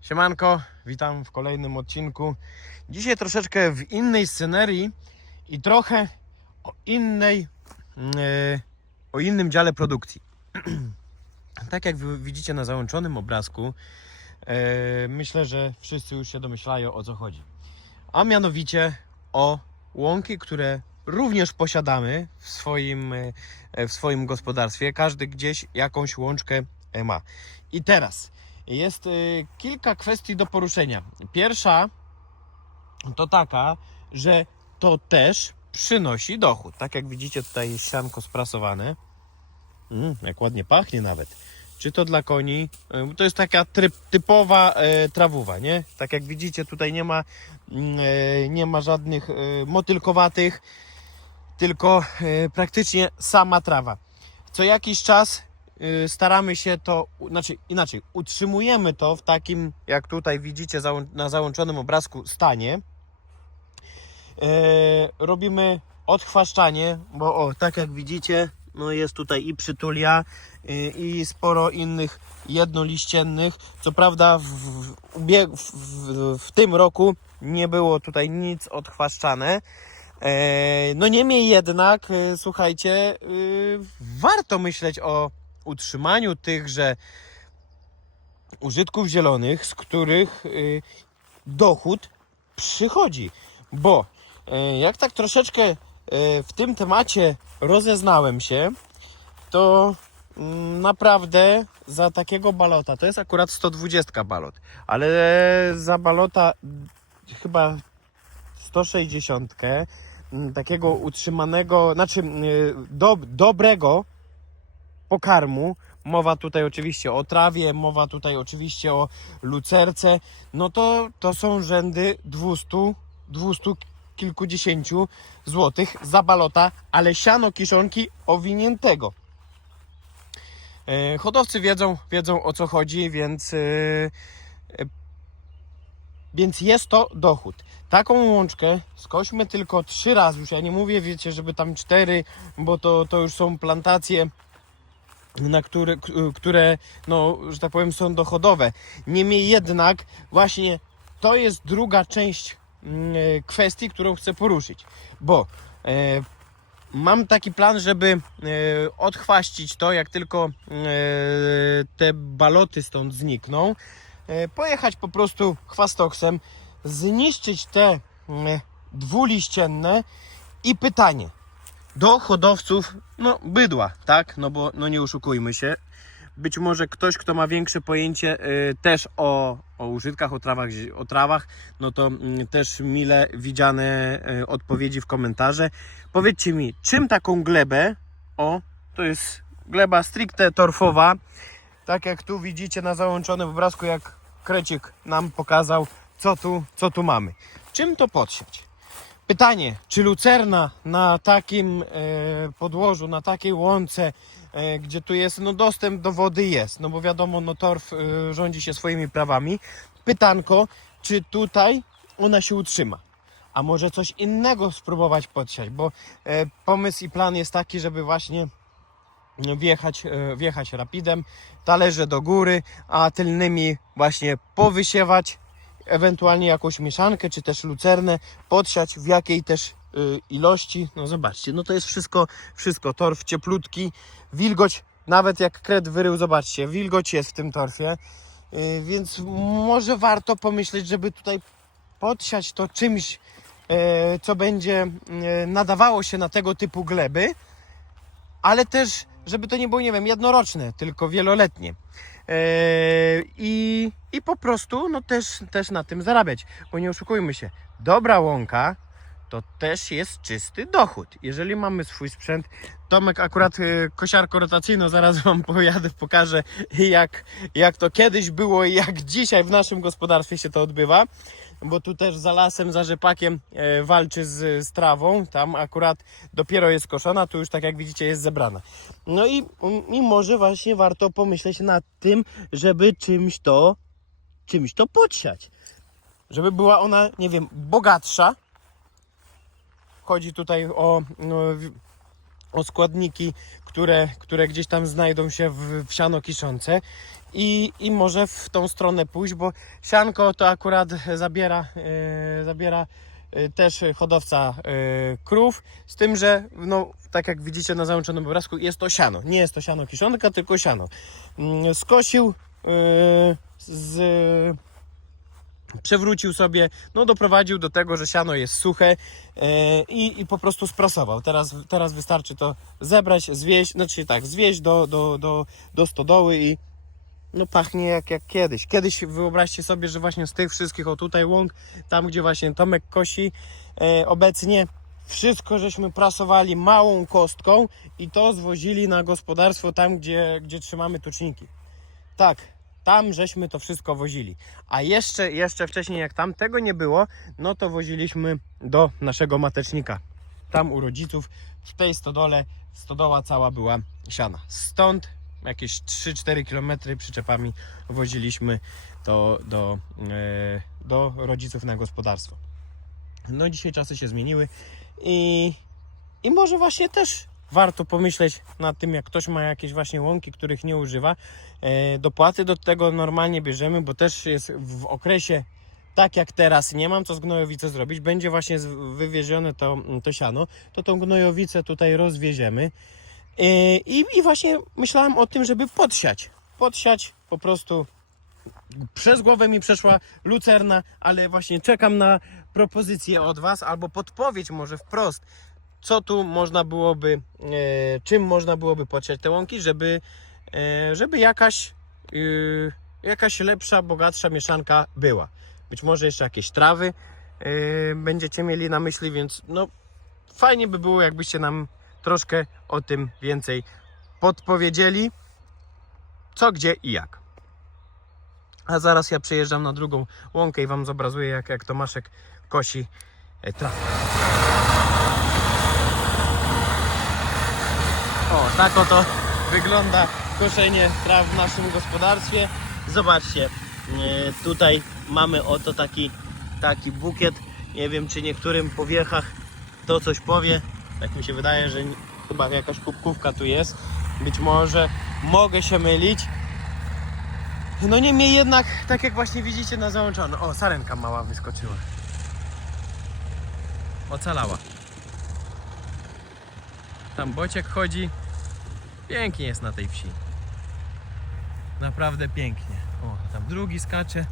Siemanko, witam w kolejnym odcinku. Dzisiaj troszeczkę w innej scenerii i trochę o innej, e, o innym dziale produkcji. tak jak widzicie na załączonym obrazku, e, myślę, że wszyscy już się domyślają o co chodzi. A mianowicie o łąki, które również posiadamy w swoim, e, w swoim gospodarstwie. Każdy gdzieś jakąś łączkę ma. I teraz jest y, kilka kwestii do poruszenia. Pierwsza to taka, że to też przynosi dochód. Tak jak widzicie, tutaj jest sianko sprasowane. Mm, jak ładnie pachnie nawet. Czy to dla koni? Y, To jest taka tryb, typowa e, trawuwa, nie? Tak jak widzicie, tutaj nie ma, e, nie ma żadnych e, motylkowatych, tylko e, praktycznie sama trawa. Co jakiś czas y, staramy się to, znaczy inaczej, utrzymujemy to w takim, jak tutaj widzicie na załączonym obrazku, stanie. E, robimy odchwaszczanie, bo o, tak jak widzicie, no jest tutaj i przytulia, y, i sporo innych jednoliściennych. Co prawda w, w, w, w, tym roku nie było tutaj nic odchwaszczane. E, No niemniej jednak, słuchajcie, y, warto myśleć o utrzymaniu tychże użytków zielonych, z których y, dochód przychodzi. Bo e, jak tak troszeczkę e, w tym temacie rozeznałem się, to mm, naprawdę za takiego balota, to jest akurat 120 balot, ale za balota chyba 160 mm, takiego utrzymanego, znaczy mm, do, dobrego pokarmu. Mowa tutaj oczywiście o trawie, mowa tutaj oczywiście o lucerce. No to, to są rzędy 200, 200 kilkudziesięciu złotych za balota, ale siano kiszonki owiniętego. E, Hodowcy wiedzą, wiedzą o co chodzi, więc, e, e, więc jest to dochód. Taką łączkę skośmy tylko trzy razy, już ja nie mówię, wiecie, żeby tam cztery, bo to, to już są plantacje, na które, które, no, że tak powiem, są dochodowe. Niemniej jednak, właśnie to jest druga część mm, e, kwestii, którą chcę poruszyć, bo e, mam taki plan, żeby e, odchwaścić to, jak tylko e, te baloty stąd znikną, e, pojechać po prostu chwastoksem, zniszczyć te mm, dwuliścienne i pytanie do hodowców no, bydła, tak? No bo no nie oszukujmy się. Być może ktoś, kto ma większe pojęcie y, też o, o użytkach, o trawach, o trawach, no to mm, też mile widziane y, odpowiedzi w komentarze. Powiedzcie mi, czym taką glebę, o, to jest gleba stricte torfowa, tak jak tu widzicie na załączonym obrazku, jak Krecik nam pokazał, co tu, co tu mamy. Czym to podsiać? Pytanie, czy lucerna na takim e, podłożu, na takiej łące, e, gdzie tu jest no, dostęp do wody jest, no bo wiadomo, no torf e, rządzi się swoimi prawami. Pytanko, czy tutaj ona się utrzyma? A może coś innego spróbować podsiać, bo e, pomysł i plan jest taki, żeby właśnie wjechać, e, wjechać rapidem, talerze do góry, a tylnymi właśnie powysiewać, ewentualnie jakąś mieszankę, czy też lucernę, podsiać w jakiej też y, ilości. No zobaczcie, no to jest wszystko, wszystko, torf cieplutki, wilgoć, nawet jak kred wyrył, zobaczcie, wilgoć jest w tym torfie, y, więc może warto pomyśleć, żeby tutaj podsiać to czymś, e, co będzie e, nadawało się na tego typu gleby, ale też, żeby to nie było, nie wiem, jednoroczne, tylko wieloletnie. Eee, I, I po prostu no też, też na tym zarabiać, bo nie oszukujmy się, dobra łąka to też jest czysty dochód. Jeżeli mamy swój sprzęt, Tomek akurat e, kosiarką rotacyjną, zaraz Wam pojadę, pokażę jak, jak to kiedyś było i jak dzisiaj w naszym gospodarstwie się to odbywa, bo tu też za lasem, za rzepakiem e, walczy z, z trawą, tam akurat dopiero jest koszona, tu już tak jak widzicie jest zebrana. No i, i może właśnie warto pomyśleć nad tym, żeby czymś to, czymś to podsiać. Żeby była ona, nie wiem, bogatsza. Chodzi tutaj o, no, o składniki, które, które gdzieś tam znajdą się w, w siano kiszące. I, i może w tą stronę pójść, bo sianko to akurat zabiera, e, zabiera e, też hodowca e, krów, z tym, że no, tak jak widzicie na załączonym obrazku jest to siano, nie jest to siano kiszonka, tylko siano. Mm, Skosił z przewrócił sobie, no doprowadził do tego, że siano jest suche i, i po prostu sprasował. Teraz, teraz wystarczy to zebrać, zwieść, znaczy tak, zwieść do, do, do, do stodoły i no pachnie jak, jak kiedyś. Kiedyś wyobraźcie sobie, że właśnie z tych wszystkich, o tutaj łąk, tam gdzie właśnie Tomek kosi e, obecnie, wszystko żeśmy prasowali małą kostką i to zwozili na gospodarstwo tam, gdzie, gdzie trzymamy tuczniki. Tak, tam żeśmy to wszystko wozili. A jeszcze, jeszcze wcześniej, jak tam tego nie było, no to woziliśmy do naszego matecznika. Tam u rodziców, w tej stodole, stodoła cała była siana. Stąd jakieś 3-4 km przyczepami woziliśmy to do, e, do rodziców na gospodarstwo. No dzisiaj czasy się zmieniły i, i może właśnie też warto pomyśleć nad tym, jak ktoś ma jakieś właśnie łąki, których nie używa. E, dopłaty do tego normalnie bierzemy, bo też jest w okresie tak jak teraz nie mam co z gnojowicy zrobić, będzie właśnie wywiezione to, to siano, to tą gnojowicę tutaj rozwieziemy. E, I, I właśnie myślałem o tym, żeby podsiać. Podsiać po prostu przez głowę mi przeszła lucerna, ale właśnie czekam na propozycję od Was albo podpowiedź może wprost, co tu można byłoby, e, czym można byłoby podsiać te łąki, żeby, e, żeby jakaś, jakaś lepsza, bogatsza mieszanka była. Być może jeszcze jakieś trawy będziecie mieli na myśli, więc no fajnie by było, jakbyście nam troszkę o tym więcej podpowiedzieli, co, gdzie i jak. A zaraz ja przejeżdżam na drugą łąkę i Wam zobrazuję, jak, jak Tomaszek kosi e, trawę. O, tak oto wygląda koszenie traw w naszym gospodarstwie. Zobaczcie, e, tutaj mamy oto taki, taki bukiet. Nie wiem, czy niektórym po wierchach to coś powie. Tak mi się wydaje, że chyba jakaś kubkówka tu jest. Być może mogę się mylić. No niemniej jednak, tak jak właśnie widzicie na załączono. O, sarenka mała wyskoczyła. Ocalała. Tam bociek chodzi. Pięknie jest na tej wsi. Naprawdę pięknie. O, tam drugi skacze.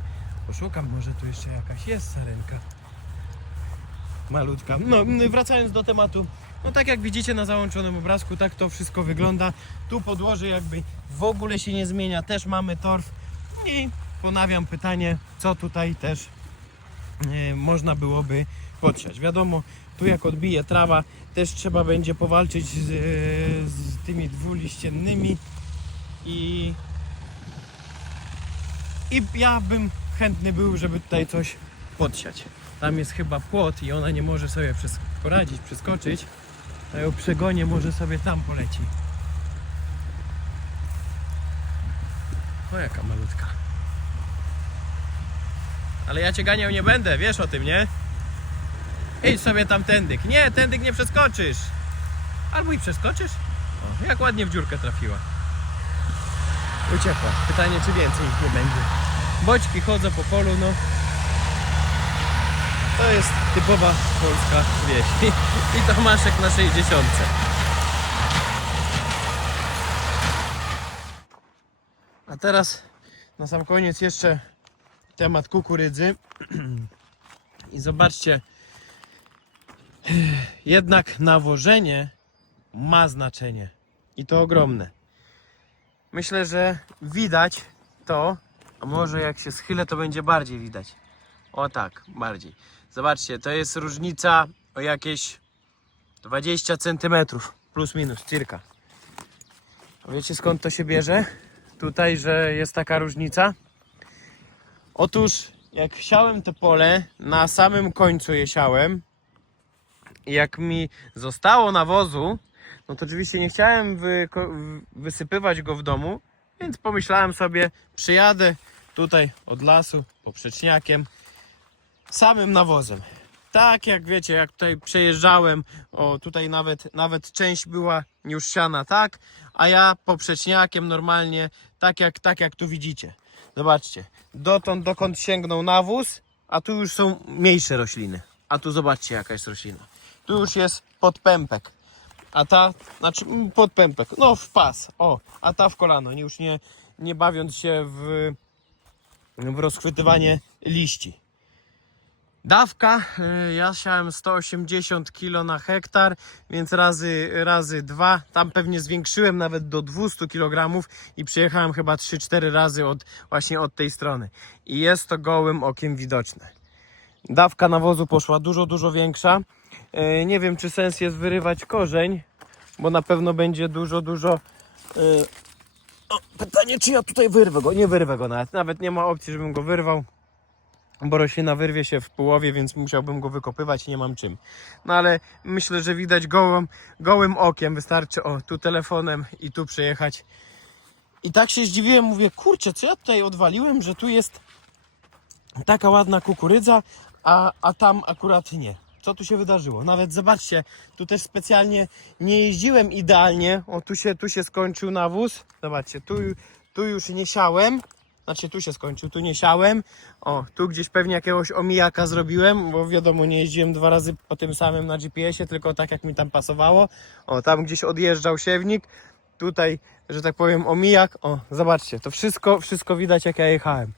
Poszukam, może tu jeszcze jakaś jest sarenka. Malutka. No, wracając do tematu. No tak jak widzicie na załączonym obrazku, tak to wszystko wygląda. Tu podłoże jakby w ogóle się nie zmienia. Też mamy torf. I ponawiam pytanie, co tutaj też e, można byłoby podsiać. Wiadomo, tu jak odbije trawa, też trzeba będzie powalczyć z, e, z tymi dwuliściennymi i, i ja bym chętny był, żeby tutaj coś podsiać. Tam jest chyba płot i ona nie może sobie poradzić, przeskoczyć. A ją przegonie, może sobie tam poleci. O jaka malutka. Ale ja cię ganiał nie będę, wiesz o tym, nie? Idź sobie tam tędyk. Nie, tędyk nie przeskoczysz. Albo i przeskoczysz? O, jak ładnie w dziurkę trafiła. Uciekła. Pytanie, czy więcej ich nie będzie. Boćki chodzą po polu, no. To jest typowa polska wieś. I Tomaszek na 60. A teraz na sam koniec jeszcze temat kukurydzy. I zobaczcie, jednak nawożenie ma znaczenie. I to ogromne. Myślę, że widać to, a może jak się schylę, to będzie bardziej widać. O tak, bardziej. Zobaczcie, to jest różnica o jakieś 20 cm plus minus, cirka. Wiecie skąd to się bierze? Tutaj, że jest taka różnica? Otóż jak siałem to pole, na samym końcu je siałem jak mi zostało nawozu, no to oczywiście nie chciałem wyko- wysypywać go w domu, więc pomyślałem sobie, przyjadę tutaj od lasu poprzeczniakiem samym nawozem. Tak jak wiecie, jak tutaj przejeżdżałem, o tutaj nawet, nawet część była już siana, tak, a ja poprzeczniakiem normalnie tak jak, tak jak tu widzicie. Zobaczcie, dotąd dokąd sięgnął nawóz, a tu już są mniejsze rośliny. A tu zobaczcie jaka jest roślina. Tu już jest podpępek. A ta, znaczy mm, podpępek, no w pas, o, a ta w kolano, już nie, nie bawiąc się w, w rozchwytywanie liści. Dawka, y, ja siałem 180 kg na hektar, więc razy, razy dwa, tam pewnie zwiększyłem nawet do 200 kg i przyjechałem chyba 3-4 razy od, właśnie od tej strony. I jest to gołym okiem widoczne. Dawka nawozu poszła dużo, dużo większa. E, Nie wiem, czy sens jest wyrywać korzeń, bo na pewno będzie dużo, dużo. e, O, pytanie, czy ja tutaj wyrwę go? Nie wyrwę go nawet. Nawet nie ma opcji, żebym go wyrwał, bo roślina wyrwie się w połowie, więc musiałbym go wykopywać nie mam czym. No ale myślę, że widać gołym, gołym okiem. Wystarczy o tu telefonem i tu przejechać. I tak się zdziwiłem, mówię, kurczę, co ja tutaj odwaliłem, że tu jest taka ładna kukurydza, a, a tam akurat nie. Co tu się wydarzyło? Nawet zobaczcie, tu też specjalnie nie jeździłem idealnie. O, tu się, tu się skończył nawóz. Zobaczcie, tu, tu już nie siałem. Znaczy, tu się skończył, tu nie siałem. O, tu gdzieś pewnie jakiegoś omijaka zrobiłem, bo wiadomo, nie jeździłem dwa razy po tym samym na GPS-ie, tylko tak jak mi tam pasowało. O, tam gdzieś odjeżdżał siewnik. Tutaj, że tak powiem, omijak. O, zobaczcie, to wszystko, wszystko widać jak ja jechałem.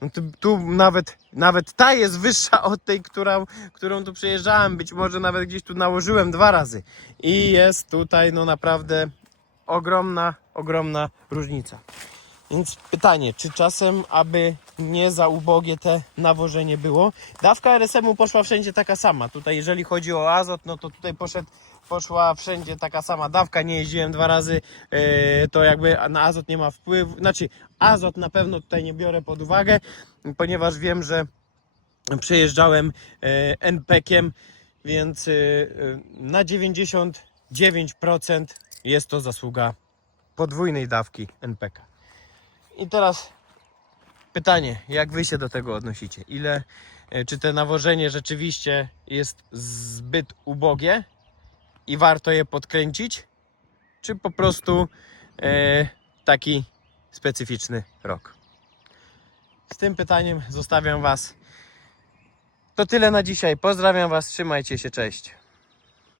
No tu, tu nawet, nawet ta jest wyższa od tej, którą, którą tu przejeżdżałem. Być może nawet gdzieś tu nałożyłem dwa razy. I jest tutaj no naprawdę ogromna, ogromna różnica. Więc pytanie, czy czasem, aby nie za ubogie te nawożenie było? Dawka RSM-u poszła wszędzie taka sama. Tutaj jeżeli chodzi o azot, no to tutaj poszedł, poszła wszędzie taka sama dawka. Nie jeździłem dwa razy, e, to jakby na azot nie ma wpływu. Znaczy, azot na pewno tutaj nie biorę pod uwagę, ponieważ wiem, że przejeżdżałem e, NPK-iem, więc e, na 99% jest to zasługa podwójnej dawki NPK. I teraz pytanie, jak wy się do tego odnosicie? Ile, e, czy to nawożenie rzeczywiście jest zbyt ubogie i warto je podkręcić, czy po prostu e, taki specyficzny rok? Z tym pytaniem zostawiam was. To tyle na dzisiaj. Pozdrawiam was, trzymajcie się, cześć.